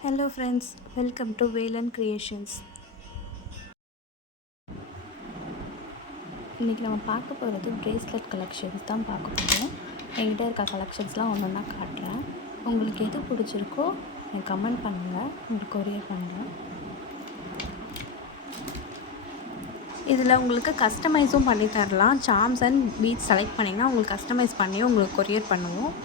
Hello friends, welcome to Valen Creations. இன்றைக்கி நம்ம பார்க்க போகிறது ப்ரேஸ்லெட் கலெக்ஷன்ஸ் தான் பார்க்க போகிறோம். என்கிட்ட இருக்க கலெக்ஷன்ஸ்லாம் ஒன்றா காட்டுறேன். உங்களுக்கு எது பிடிச்சிருக்கோ எனக்கு கமெண்ட் பண்ணுங்கள், உங்களுக்கு கொரியர் பண்ணுறேன். இதில் உங்களுக்கு கஸ்டமைஸும் பண்ணி தரலாம். சார்ம்ஸ் அண்ட் பீட்ஸ் செலக்ட் பண்ணிங்கன்னா உங்களுக்கு கஸ்டமைஸ் பண்ணி உங்களுக்கு கொரியர் பண்ணுவோம்.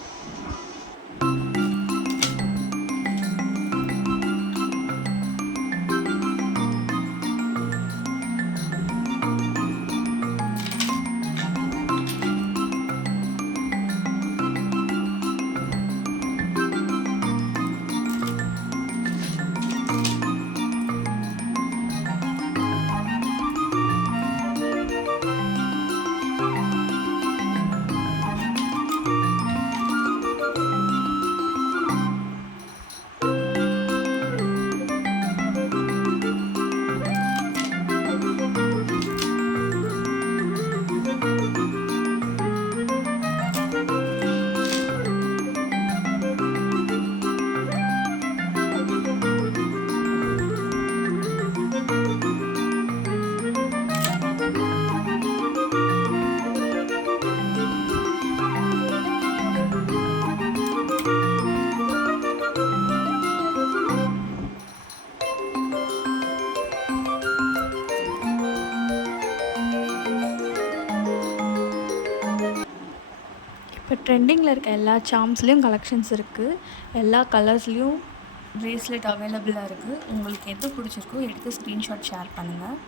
இப்போ ட்ரெண்டிங்கில் இருக்க எல்லா சார்ம்ஸ்லேயும் கலெக்ஷன்ஸ் இருக்குது. எல்லா கலர்ஸ்லேயும் ப்ரேஸ்லெட் அவைலபிளாக இருக்குது. உங்களுக்கு எது பிடிச்சிருக்கோ எடுத்து ஸ்க்ரீன்ஷாட் ஷேர் பண்ணுங்கள்.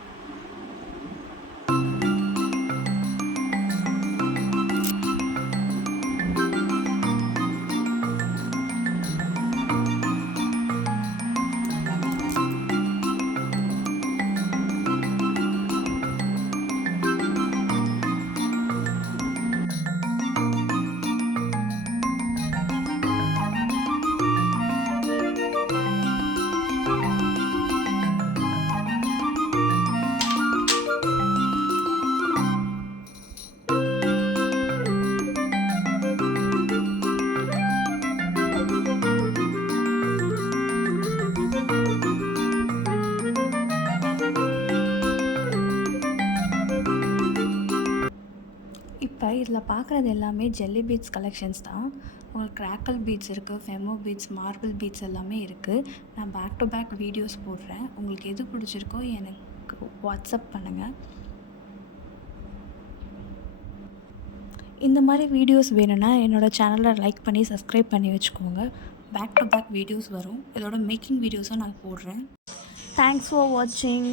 இப்போ இதில் பார்க்குறது எல்லாமே ஜெல்லி பீட்ஸ் கலெக்ஷன்ஸ் தான். உங்களுக்கு கிராக்கல் பீட்ஸ் இருக்குது, ஃபெமோ பீட்ஸ், மார்பிள் பீட்ஸ் எல்லாமே இருக்குது. நான் பேக் டு பேக் வீடியோஸ் போடுறேன். உங்களுக்கு எது பிடிச்சிருக்கோ எனக்கு வாட்ஸ்அப் பண்ணுங்கள். இந்த மாதிரி வீடியோஸ் வேணும்னா என்னோடய சேனலை லைக் பண்ணி சப்ஸ்கிரைப் பண்ணி வச்சுக்கோங்க. பேக் டு பேக் வீடியோஸ் வரும். இதோட மேக்கிங் வீடியோஸும் நான் போடுறேன். தேங்க்ஸ் ஃபார் வாட்சிங்.